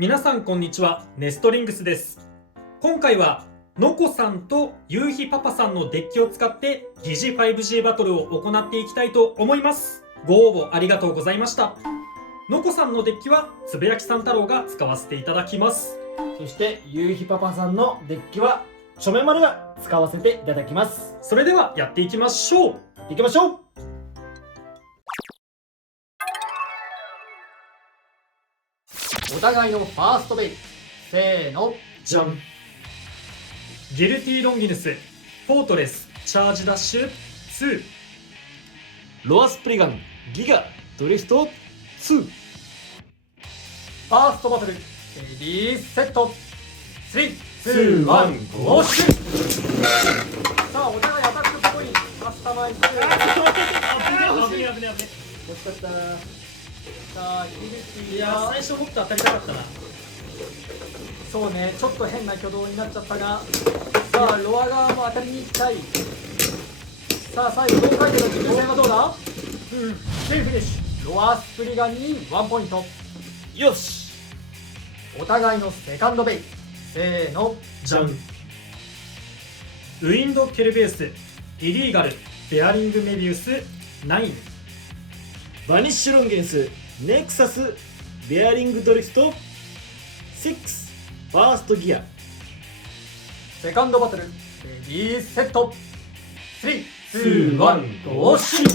皆さんこんにちは、ネストリングスです。今回はのこさんとゆうひパパさんのデッキを使って疑似 5G バトルを行っていきたいと思います。ご応募ありがとうございました。のこさんのデッキはつぶやきさん太郎が使わせていただきます。そしてゆうひパパさんのデッキはちょめまるが使わせていただきます。それではやっていきましょう。いきましょう。お互いのファーストベイ、せーの、じゃん。ギルティロンギヌスフォートレスチャージダッシュ2。ロアスプリガンギガドリフト2。ファーストバトル、レディーセット、3、2、1、ゴーシュ。さあ、お互いアタックっぽいカスタマイズ。危ねえ。惜しかったな。さあ、ギルティいやは最初もっと当たりたかったな。そうね、ちょっと変な挙動になっちゃったが、さあ、ロア側も当たりに行きたい。さあ、最後、4回転の持久戦はどうだ？フィニッシュ。ロアスプリガンに1ポイント。よし。お互いのセカンドベイ、せーの、じゃん。ウィンドケルベースイリーガルベアリングメビウス9。バニッシュロンゲンスネクサスベアリングドリフト6。ファーストギア。セカンドバトル、レディーセット、3、2、1、ゴーシュ。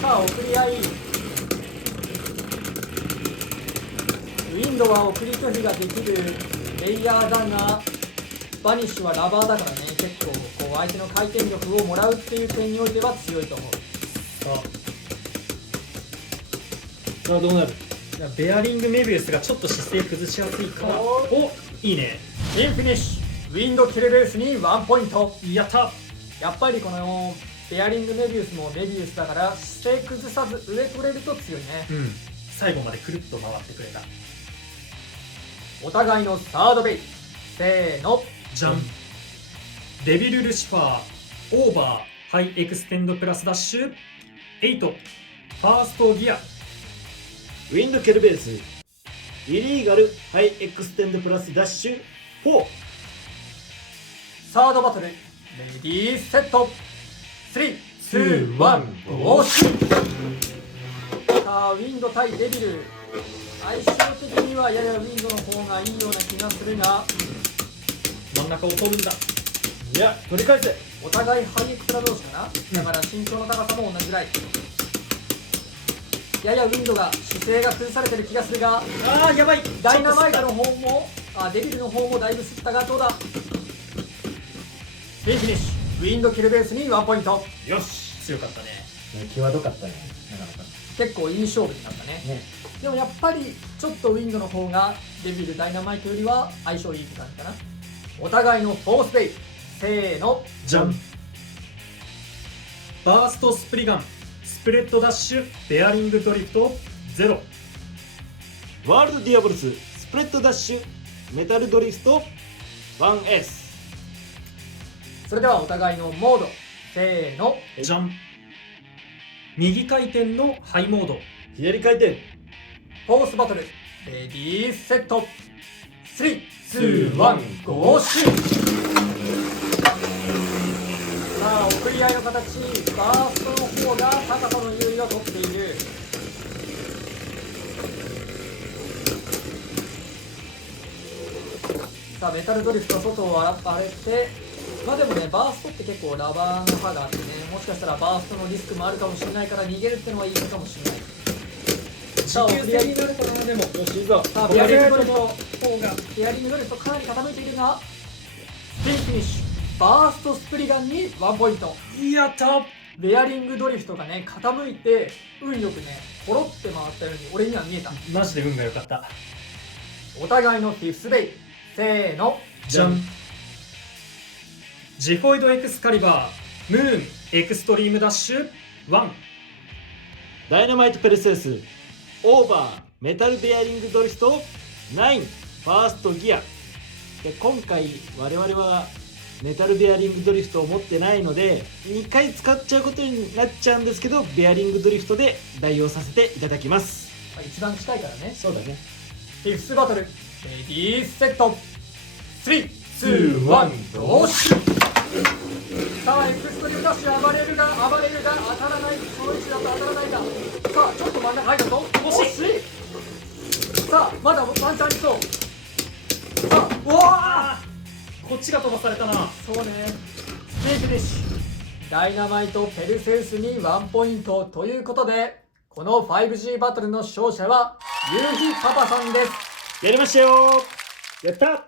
さあ、送り合い。ウィンドは送り拒否ができるレイヤーだが、バニッシュはラバーだからね、結構こう相手の回転力をもらうっていう点においては強いと思う。さあどうなる？ベアリングメビウスがちょっと姿勢崩しやすいから、お、いいね。インフィニッシュ、ウィンドキルベースに1ポイント。やった。やっぱりこのベアリングメビウスもメビウスだから姿勢崩さず上取れると強いね。最後までくるっと回ってくれた。お互いのサードベイ、せーの、じゃん。デビルルシファーオーバーハイエクステンドプラスダッシュ8。ファーストギア。ウィンドケルベースイリーガルハイエクステンドプラスダッシュ4。サードバトル、レディーセット、3、2、1、ゴーシュ。さあ、ウィンド対デビル、相性的にはややウィンドの方がいいような気がするが、真ん中を取るんだ。いや取り返せ。お互いハイエクスラ同士かな、だから身長の高さも同じぐらい。ややウィンドが姿勢が崩されてる気がするが、あーやばい。ダイナマイトの方もデビルの方もだいぶすったが、どうだ。フィニッシュ、ウィンドキルベースに1ポイント。よし、強かったね。際どかったね。なかなか結構いい勝負になったね。でもやっぱりちょっとウィンドの方がデビルダイナマイトよりは相性いいって感じかな。お互いのフォースベイ、せーの、じゃん。バーストスプリガンスプレッドダッシュベアリングドリフト0。ワールドディアボルススプレッドダッシュメタルドリフト 1S。 それではお互いのモード、せーの、じゃん。右回転のハイモード。左回転。フォースバトル、レディーセット、3、2、1、ゴーシュ。さあ、送り合いの形、バーストの方が高さの優位を取っている。さあ、メタルドリフト外を荒れて、まあでもね、バーストって結構ラバーの刃があってね、もしかしたらバーストのリスクもあるかもしれないから逃げるってのはいいかもしれない。さあ、持久戦になるかな。でもよしいいぞ。さあ、ベアリングドリフト方が、ベアリングドリフトかなり傾いているが、スピンフィニッシュ、バーストスプリガンに1ポイント。やった。ベアリングドリフトがね、傾いて、運よくね、ポロって回ったように俺には見えた。マジで運が良かった。お互いのフィフスベイ、せーの、じゃん。ジフォイドエクスカリバームーンエクストリームダッシュ1。ダイナマイトペルセウスオーバーメタルベアリングドリフト9。ファーストギア。で今回我々はメタルベアリングドリフトを持ってないので2回使っちゃうことになっちゃうんですけど、ベアリングドリフトで代用させていただきます。一番近いからね。そうだね。フィフスバトルレディーセット3、2、1、どうしさあエクストリームダッシュ暴れるが当たらない、その位置だと当たらないが、さあちょっと真ん中入ったぞ、惜しい。さあまだワンチャンありそう。さあうわあー、こっちが飛ばされたな。そうね、ステーキフィッシュダイナマイトペルセウスに1ポイントということで、この 5G バトルの勝者はゆうひパパさんです。やりましたよー。やった。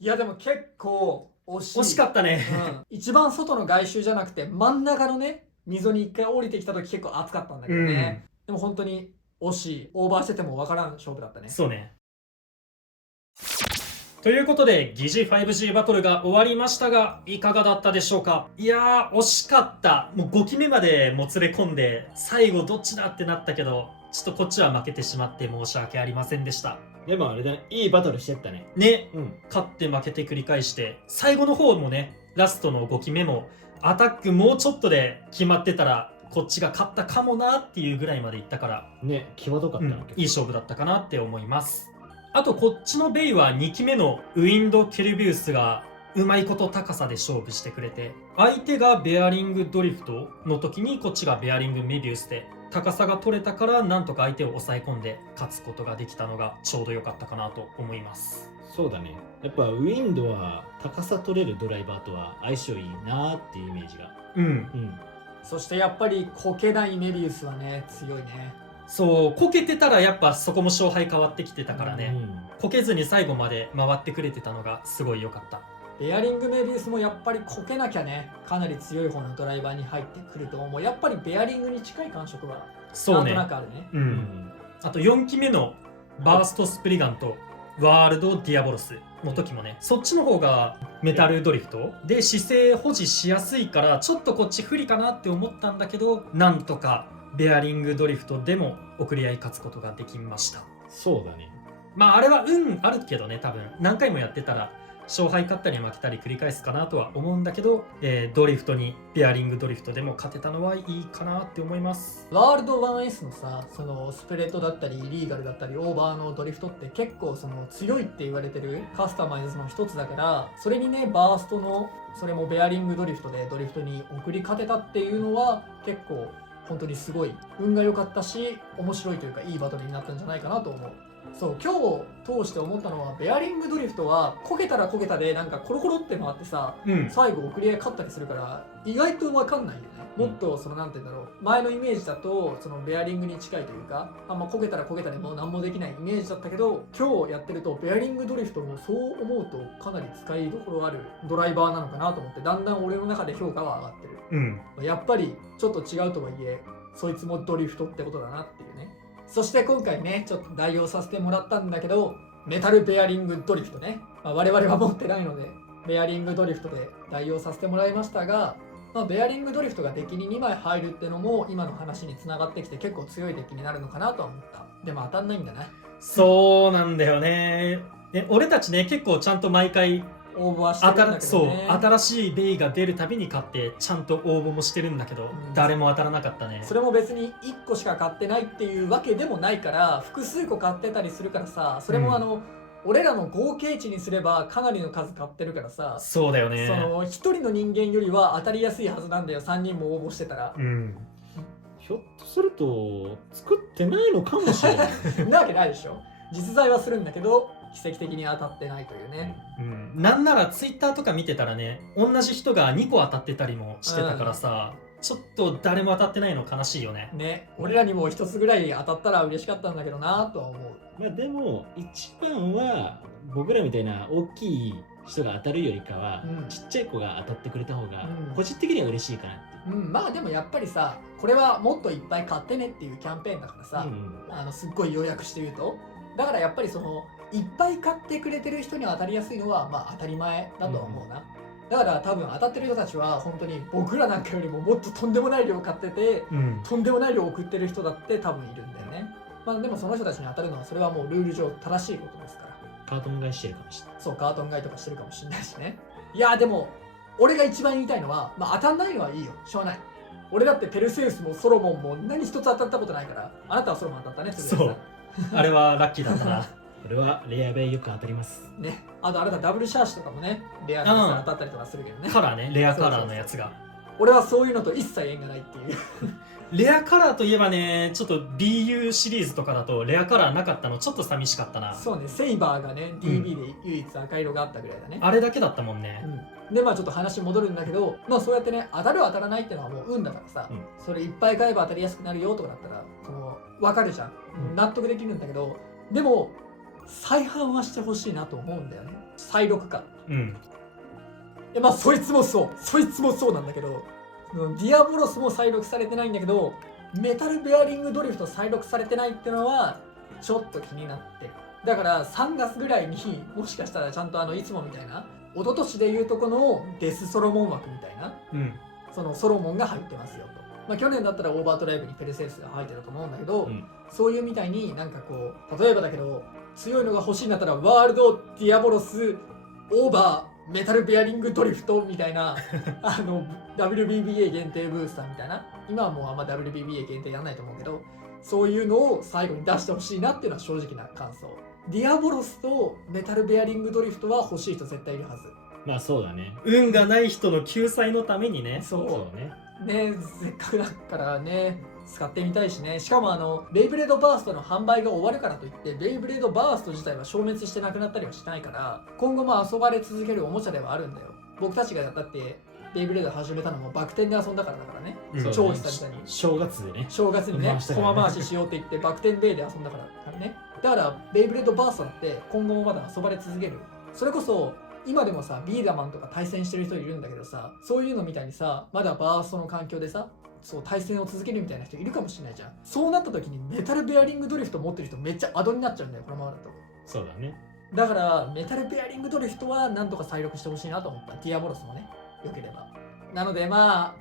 いやでも結構惜しい。惜しかったね。一番外の外周じゃなくて真ん中のね溝に一回降りてきた時結構熱かったんだけどね、でも本当に惜しい、オーバーしてても分からん勝負だったね。そうね。ということで疑似 5G バトルが終わりましたが、いかがだったでしょうか。いやー惜しかった。もう5期目までもつれ込んで最後どっちだってなったけど、ちょっとこっちは負けてしまって申し訳ありませんでした。でもあれだね、いいバトルしてったね。ね、うん。勝って負けて繰り返して、最後の方もね、ラストの5期目もアタックもうちょっとで決まってたらこっちが勝ったかもなっていうぐらいまでいったから、ね、際どかったな、いい勝負だったかなって思います。あとこっちのベイは2期目のウィンド・ケルビウスがうまいこと高さで勝負してくれて、相手がベアリングドリフトの時にこっちがベアリングメビウスで高さが取れたから、なんとか相手を抑え込んで勝つことができたのがちょうど良かったかなと思います。そうだね。やっぱウィンドは高さ取れるドライバーとは相性いいなーっていうイメージが。そしてやっぱりこけないメビウスはね強いね。そう、こけてたらやっぱそこも勝敗変わってきてたからね、こけずに最後まで回ってくれてたのがすごい良かった。ベアリングメビウスもやっぱりこけなきゃね、かなり強い方のドライバーに入ってくると思う。やっぱりベアリングに近い感触はなんとなくあるね。あと4期目のバーストスプリガンとワールドディアボロスの時もね、そっちの方がメタルドリフトで姿勢保持しやすいからちょっとこっち不利かなって思ったんだけど、なんとかベアリングドリフトでも送り合い勝つことができました。そうだね。まああれは運あるけどね、多分何回もやってたら勝敗勝ったり負けたり繰り返すかなとは思うんだけど、ドリフトにベアリングドリフトでも勝てたのはいいかなって思います。ワールド 1S のさ、そのスプレッドだったりイリーガルだったりオーバーのドリフトって結構その強いって言われてるカスタマイズの一つだから、それにねバーストのそれもベアリングドリフトでドリフトに送り勝てたっていうのは結構本当にすごい運が良かったし、面白いというかいいバトルになったんじゃないかなと思う。そう今日通して思ったのは、ベアリングドリフトはこけたらこけたでなんかコロコロって回ってさ、最後送り合い勝ったりするから意外と分かんないよね。もっとそのなんて言うんだろう、前のイメージだとそのベアリングに近いというか、あんまこけたらこけたでもう何もできないイメージだったけど、今日やってるとベアリングドリフトもそう思うとかなり使いどころあるドライバーなのかなと思って、だんだん俺の中で評価は上がってる。やっぱりちょっと違うとはいえそいつもドリフトってことだなっていうね。そして今回ねちょっと代用させてもらったんだけど、メタルベアリングドリフトね、我々は持ってないのでベアリングドリフトで代用させてもらいましたが、ベアリングドリフトがデッキに2枚入るってのも今の話につながってきて結構強いデッキになるのかなとは思った。でも当たんないんだな。そうなんだよね。俺たちね結構ちゃんと毎回応募はしてるんだけどね。そう新しいベイが出るたびに買ってちゃんと応募もしてるんだけど、誰も当たらなかったね。それも別に1個しか買ってないっていうわけでもないから、複数個買ってたりするからさ、それも俺らの合計値にすればかなりの数買ってるからさ、そうだよね。その1人の人間よりは当たりやすいはずなんだよ、3人も応募してたら。ひょっとすると作ってないのかもしれないなわけないでしょ。実在はするんだけど奇跡的に当たってないというね。なんならツイッターとか見てたらね、同じ人が2個当たってたりもしてたからさ、ちょっと誰も当たってないの悲しいよね。俺らにも1つぐらい当たったら嬉しかったんだけどなとは思う。でも一番は僕らみたいな大きい人が当たるよりかは、ちっちゃい子が当たってくれた方が個人的には嬉しいかなって。でもやっぱりさ、これはもっといっぱい買ってねっていうキャンペーンだからさ、すっごい要約して言うと、だからやっぱりそのいっぱい買ってくれてる人には当たりやすいのは当たり前だとは思うな。だから多分当たってる人たちは本当に僕らなんかよりももっととんでもない量買ってて、とんでもない量送ってる人だって多分いるんだよね。でもその人たちに当たるのはそれはもうルール上正しいことですから。カートン買いしてるかもしれない。そう、カートン買いとかしてるかもしれないしね。いやでも俺が一番言いたいのは、当たんないのはいいよ、しょうがない。俺だってペルセウスもソロモンも何一つ当たったことないから。あなたはソロモン当たったね。そうあれはラッキーだったな。これはレアベよく当たります。ね、あとあれだ、ダブルシャーシとかもね、レアなやつが当たったりとかするけどね。カラーね、レアカラーのやつが。俺はそういうのと一切縁がないっていう。レアカラーといえばね、ちょっと BU シリーズとかだとレアカラーなかったのちょっと寂しかったな。そうね、セイバーがね、DB で唯一赤色があったぐらいだね。あれだけだったもんね。で、まあちょっと話戻るんだけど、まあそうやってね、当たる当たらないってのはもう運だからさ、それいっぱい買えば当たりやすくなるよとかだったら、分かるじゃん。納得できるんだけど、でも、再販はしてほしいなと思うんだよね。再録か。まあそいつもそうなんだけど、ディアボロスも再録されてないんだけど、メタルベアリングドリフト再録されてないってのはちょっと気になってる。だから3月ぐらいにもしかしたらちゃんといつもみたいな、一昨年でいうとこのデスソロモン枠みたいな、そのソロモンが入ってますよと。まあ去年だったらオーバートライブにペルセウスが入ってたと思うんだけど、そういうみたいになんかこう、例えばだけど強いのが欲しいんだったらワールドディアボロスオーバーメタルベアリングドリフトみたいなWBBA 限定ブースターみたいな、今はもうあんま WBBA 限定やんないと思うけど、そういうのを最後に出してほしいなっていうのは正直な感想。ディアボロスとメタルベアリングドリフトは欲しい人絶対いるはず。まあそうだね。運がない人の救済のためにね。そうね。ね、せっかくだからね、使ってみたいしね。しかもベイブレードバーストの販売が終わるからといってベイブレードバースト自体は消滅してなくなったりはしないから、今後も遊ばれ続けるおもちゃではあるんだよ。僕たちがだってベイブレード始めたのもバク転で遊んだからだからね。超久々に正月でね、正月にね駒回ししようって言ってバク転ベイで遊んだからね。だからベイブレードバーストだって今後もまだ遊ばれ続ける。それこそ今でもさ、ビーダマンとか対戦してる人いるんだけどさ、そういうのみたいにさ、まだバーストの環境でさ、そう対戦を続けるみたいな人いるかもしれないじゃん。そうなった時にメタルベアリングドリフト持ってる人めっちゃアドになっちゃうんだよ、このままだと。そうだね。だからメタルベアリングドリフトはなんとか再録してほしいなと思った。ディアボロスもね、よければ。なのでまあ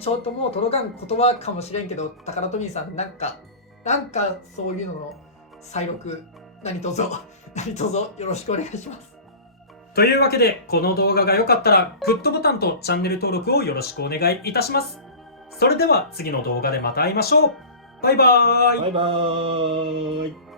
ちょっともう届かん言葉かもしれんけど、タカラトミーさんなんかそういうのの再録何卒よろしくお願いします。というわけで、この動画が良かったらグッドボタンとチャンネル登録をよろしくお願いいたします。それでは次の動画でまた会いましょう。バイバーイ。バイバーイ。